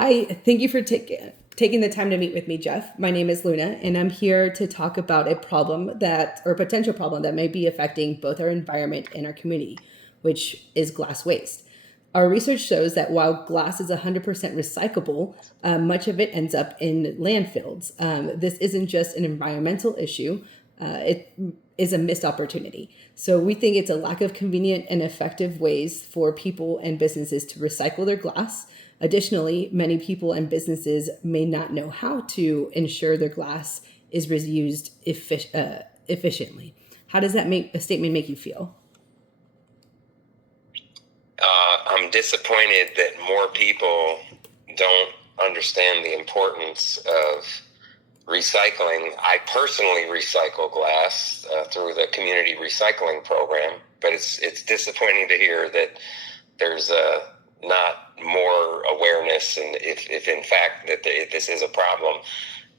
Hi, thank you for taking the time to meet with me, Jeff. My name is Luna, and I'm here to talk about a problem or potential problem that may be affecting both our environment and our community, which is glass waste. Our research shows that while glass is 100% recyclable, much of it ends up in landfills. This isn't just an environmental issue, it is a missed opportunity. So we think it's a lack of convenient and effective ways for people and businesses to recycle their glass. Additionally, many people and businesses may not know how to ensure their glass is reused efficiently. How does that statement make you feel? I'm disappointed that more people don't understand the importance of recycling. I personally recycle glass through the community recycling program, but it's disappointing to hear that there's not more awareness, and if in fact that this is a problem,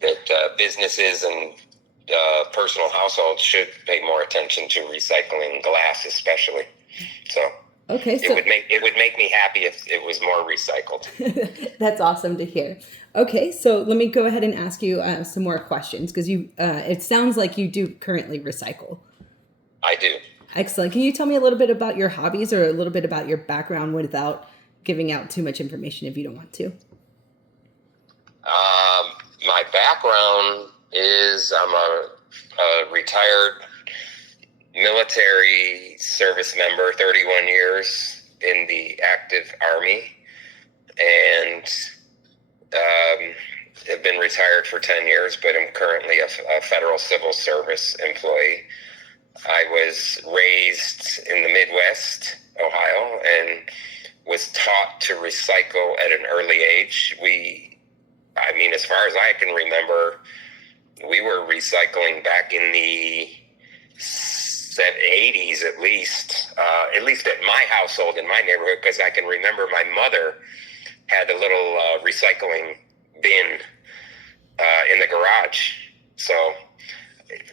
that businesses and personal households should pay more attention to recycling glass, especially. So. Okay, so it would make me happy if it was more recycled. That's awesome to hear. Okay, so let me go ahead and ask you some more questions because it sounds like you do currently recycle. I do. Excellent. Can you tell me a little bit about your hobbies or a little bit about your background without giving out too much information if you don't want to? My background is I'm a retired military service member, 31 years in the active Army, and have been retired for 10 years, but I'm currently a federal civil service employee. I was raised in the Midwest, Ohio, and was taught to recycle at an early age. As far as I can remember, we were recycling back in the 80s at least at my household, in my neighborhood, because I can remember my mother had a little recycling bin in the garage. So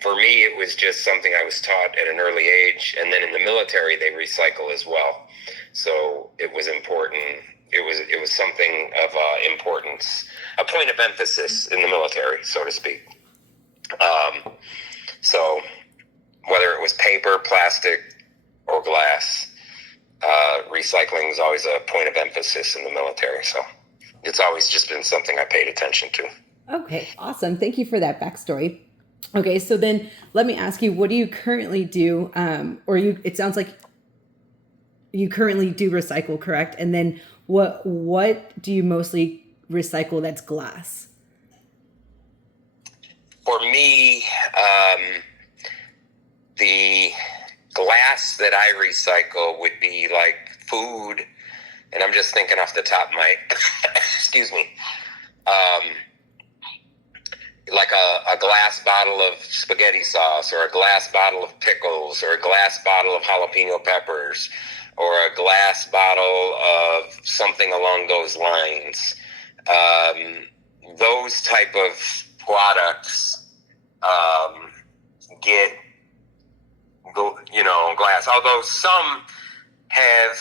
for me, it was just something I was taught at an early age. And then in the military, they recycle as well. So it was important. It was something of importance, a point of emphasis in the military, so to speak. So whether it was paper, plastic, or glass, recycling is always a point of emphasis in the military. So it's always just been something I paid attention to. Okay, awesome. Thank you for that backstory. Okay, so then let me ask you, what do you currently do? It sounds like you currently do recycle, correct? And then what do you mostly recycle that's glass? For me, the glass that I recycle would be like food, and I'm just thinking off the top of my, excuse me, like a glass bottle of spaghetti sauce, or a glass bottle of pickles, or a glass bottle of jalapeno peppers, or a glass bottle of something along those lines. Those type of products get glass. Although some have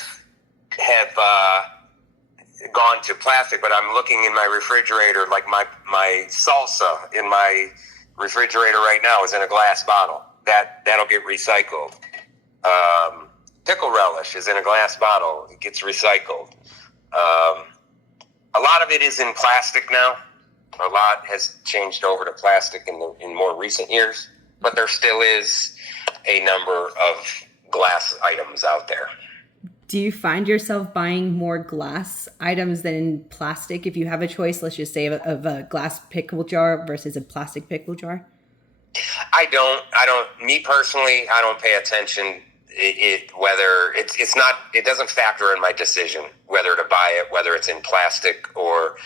gone to plastic, but I'm looking in my refrigerator, like my salsa in my refrigerator right now is in a glass bottle. That'll get recycled. Pickle relish is in a glass bottle. It gets recycled. A lot of it is in plastic now. A lot has changed over to plastic in more recent years, but there still is a number of glass items out there. Do you find yourself buying more glass items than plastic? If you have a choice, let's just say of a glass pickle jar versus a plastic pickle jar. I don't, me personally, I don't pay attention whether it's not, it doesn't factor in my decision whether to buy it, whether it's in plastic or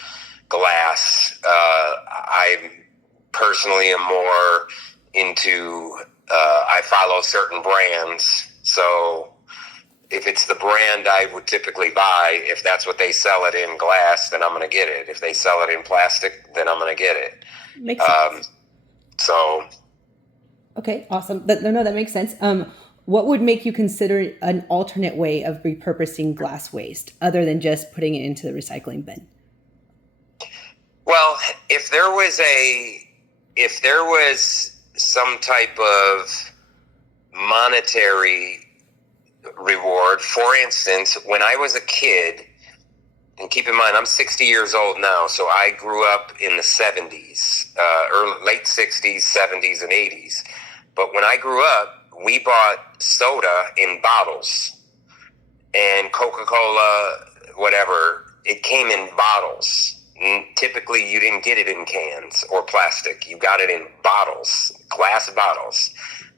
glass. I personally am more into, I follow certain brands. So if it's the brand I would typically buy, if that's what they sell it in glass, then I'm going to get it. If they sell it in plastic, then I'm going to get it. Makes sense. So. Okay, awesome. That makes sense. What would make you consider an alternate way of repurposing glass waste other than just putting it into the recycling bin? Well, if there was some type of monetary reward, for instance, when I was a kid, and keep in mind, I'm 60 years old now, so I grew up in the 70s, late 60s, 70s, and 80s. But when I grew up, we bought soda in bottles, and Coca-Cola, whatever, it came in bottles. Typically, you didn't get it in cans or plastic. You got it in bottles, glass bottles.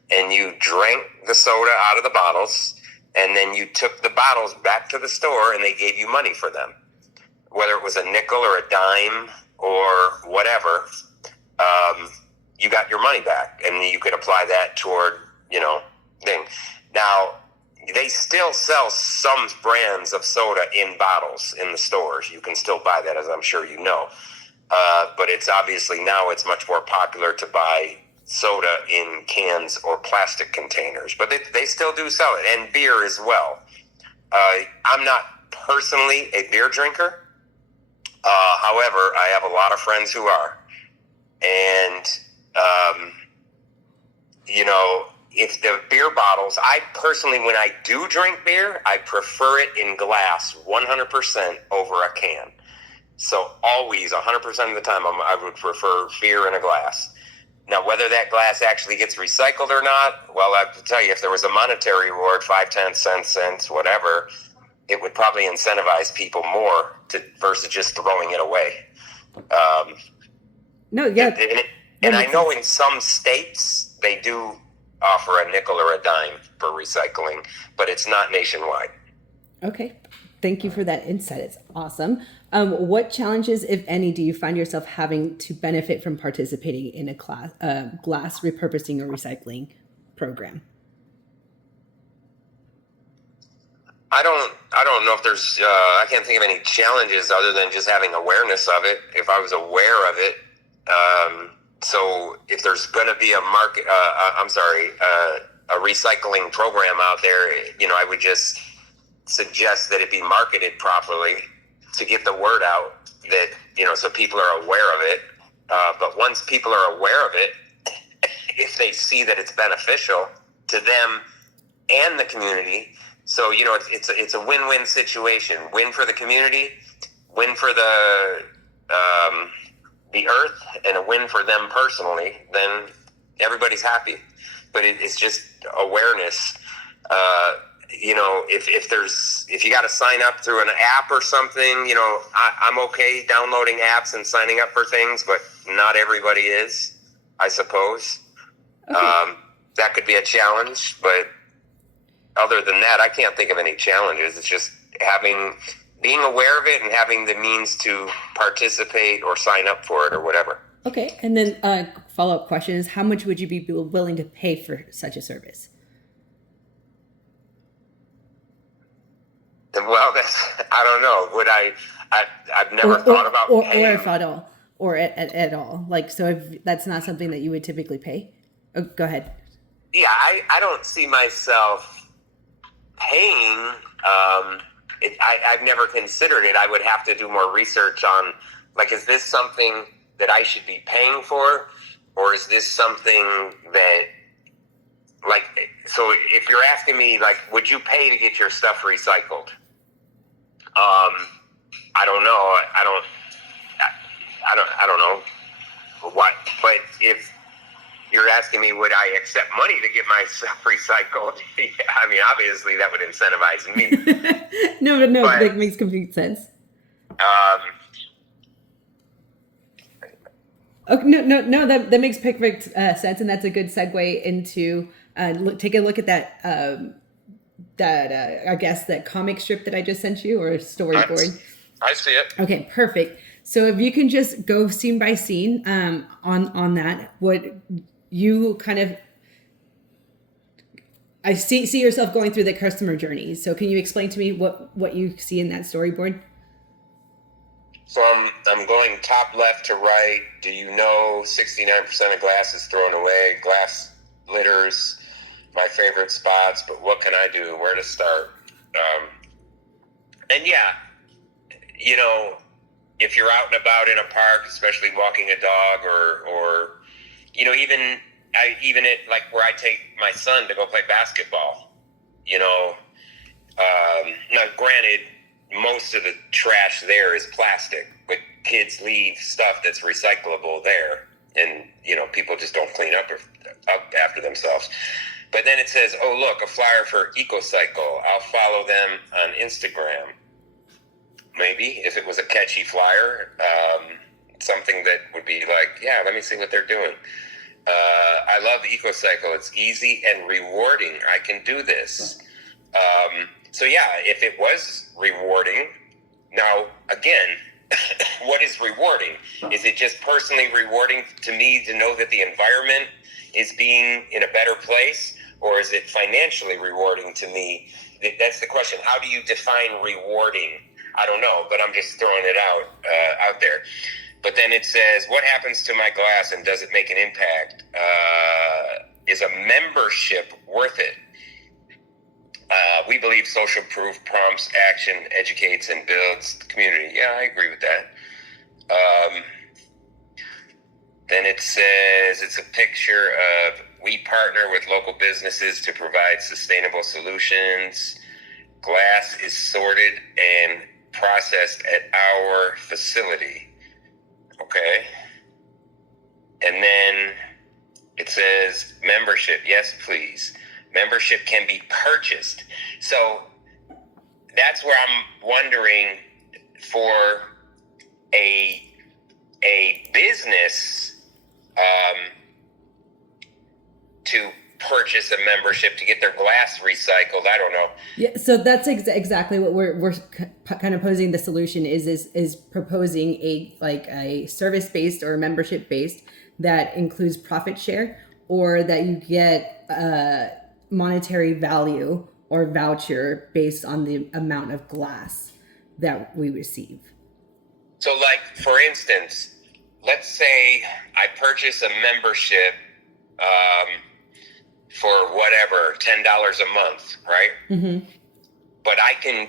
And you drank the soda out of the bottles, and then you took the bottles back to the store, and they gave you money for them. Whether it was a nickel or a dime or whatever, you got your money back, and you could apply that toward, thing. Now, they still sell some brands of soda in bottles in the stores. You can still buy that, as I'm sure you know. But it's obviously now it's much more popular to buy soda in cans or plastic containers. But they still do sell it, and beer as well. I'm not personally a beer drinker. However, I have a lot of friends who are. And, if the beer bottles, I personally, when I do drink beer, I prefer it in glass 100% over a can. So always, 100% of the time, I would prefer beer in a glass. Now, whether that glass actually gets recycled or not, well, I have to tell you, if there was a monetary reward, 5, 10 cents, whatever, it would probably incentivize people more versus just throwing it away. No, yeah. And I know in some states they do offer a nickel or a dime for recycling, but it's not nationwide. Okay. Thank you for that insight. It's awesome. What challenges, if any, do you find yourself having to benefit from participating in a glass repurposing or recycling program? I don't know if there's, I can't think of any challenges other than just having awareness of it. If I was aware of it, so if there's going to be a recycling program out there, I would just suggest that it be marketed properly to get the word out that, so people are aware of it. But once people are aware of it, if they see that it's beneficial to them and the community, so, it's a win-win situation. Win for the community, win for the earth, and a win for them personally, then everybody's happy. But it's just awareness. If you got to sign up through an app or something, I'm okay downloading apps and signing up for things, but not everybody is, I suppose. Okay. That could be a challenge, but other than that, I can't think of any challenges. It's just being aware of it and having the means to participate or sign up for it or whatever. Okay. And then follow-up question is, how much would you be willing to pay for such a service? Well, I don't know. Would I've never thought about paying. Or if at all, or at all. Like, so if that's not something that you would typically pay? Oh, go ahead. Yeah, I don't see myself paying. I've never considered it. I would have to do more research on, like, is this something that I should be paying for? Or is this something that, like, so if you're asking me, like, would you pay to get your stuff recycled? I don't know. I don't know what, but if you're asking me, would I accept money to get my stuff recycled? I mean, obviously that would incentivize me. No, but, that makes complete sense. Okay, no, that makes perfect sense, and that's a good segue into take a look at that I guess that comic strip that I just sent you, or a storyboard. I see it. Okay, perfect. So if you can just go scene by scene on that, what you kind of, I see yourself going through the customer journey. So can you explain to me what you see in that storyboard? So I'm going top left to right. Do you know 69% of glass is thrown away? Glass litters, my favorite spots, but what can I do? Where to start? And yeah, if you're out and about in a park, especially walking a dog, or even at like where I take my son to go play basketball, now granted, most of the trash there is plastic, but kids leave stuff that's recyclable there, and people just don't clean up after themselves. But then it says, oh, look, a flyer for EcoCycle. I'll follow them on Instagram. Maybe if it was a catchy flyer, something that would be like, yeah, let me see what they're doing. I love EcoCycle. It's easy and rewarding. I can do this. So yeah, if it was rewarding, now again, what is rewarding? Is it just personally rewarding to me to know that the environment is being in a better place, or is it financially rewarding to me? That's the question. How do you define rewarding? I don't know, but I'm just throwing it out there. But then it says, what happens to my glass and does it make an impact? Is a membership worth it? We believe social proof prompts action, educates, and builds the community. Yeah, I agree with that. Then it says, it's a picture of, we partner with local businesses to provide sustainable solutions. Glass is sorted and processed at our facility. Okay. And then it says membership. Yes, please. Membership can be purchased. So that's where I'm wondering, for a business to purchase a membership to get their glass recycled. I don't know. Yeah, so that's exactly what we're kind of posing. The solution is proposing a service based or membership based that includes profit share, or that you get monetary value or voucher based on the amount of glass that we receive. So, like, for instance, let's say I purchase a membership for whatever, $10 a month, right? Mm-hmm. But I can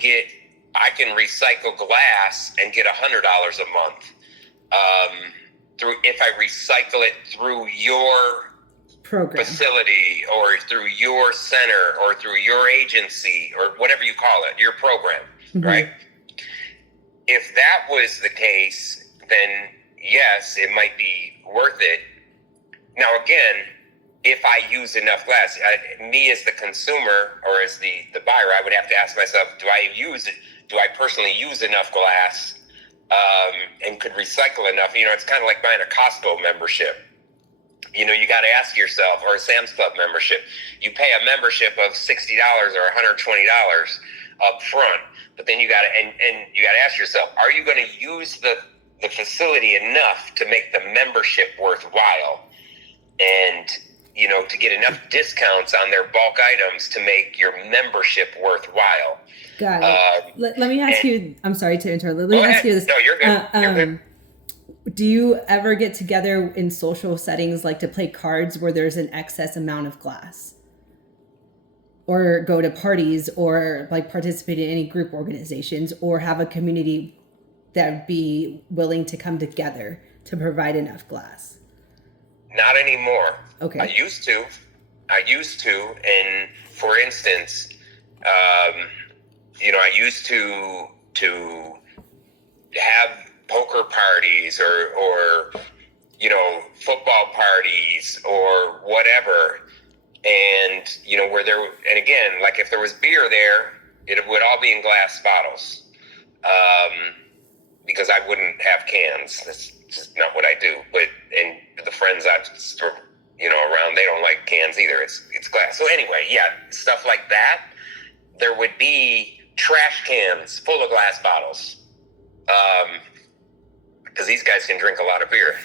recycle glass and get $100 a month through, if I recycle it through your program, facility, or through your center, or through your agency, or whatever you call it, your program, mm-hmm. right? If that was the case, then yes, it might be worth it. Now, again, if I use enough glass, me as the consumer or as the buyer, I would have to ask myself, do I personally use enough glass and could recycle enough? It's kind of like buying a Costco membership. You got to ask yourself, or a Sam's Club membership. You pay a membership of $60 or $120 up front, but then you got to ask yourself, are you going to use the facility enough to make the membership worthwhile? And to get enough discounts on their bulk items to make your membership worthwhile. Got it. Let me ask you, I'm sorry to interrupt. Let me ask you this. No, you're good. You're good. Do you ever get together in social settings, like to play cards where there's an excess amount of glass? Or go to parties, or like participate in any group organizations, or have a community that would be willing to come together to provide enough glass? Not anymore. Okay. I used to, and for instance, I used to have poker parties or football parties or whatever, and and again, like if there was beer there, it would all be in glass bottles, because I wouldn't have cans. That's just not what I do. And the friends I've around, they don't like cans either. It's glass. So anyway, yeah, stuff like that. There would be trash cans full of glass bottles, because these guys can drink a lot of beer.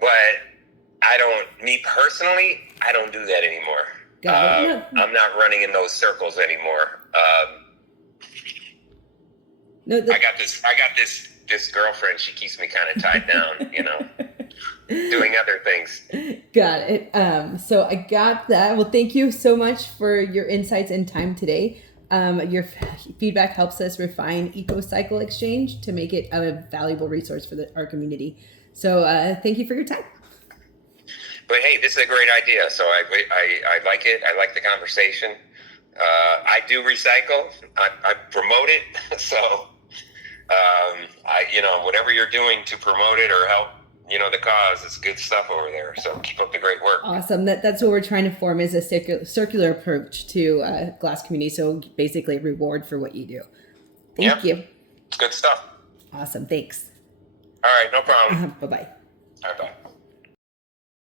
But me personally, I don't do that anymore. I'm not running in those circles anymore. I got this girlfriend. She keeps me kind of tied down, doing other things. Got it. So I got that. Well, thank you so much for your insights and time today. Your feedback helps us refine EcoCycle Exchange to make it a valuable resource for our community. So thank you for your time. But hey, this is a great idea. So I like it. I like the conversation. I do recycle. I promote it. So whatever you're doing to promote it or help, the cause, it's good stuff over there. So keep up the great work. Awesome. That's what we're trying to form, is a circular approach to glass community. So basically a reward for what you do. Thank you. It's good stuff. Awesome. Thanks. All right. No problem. Bye-bye. All right. Bye.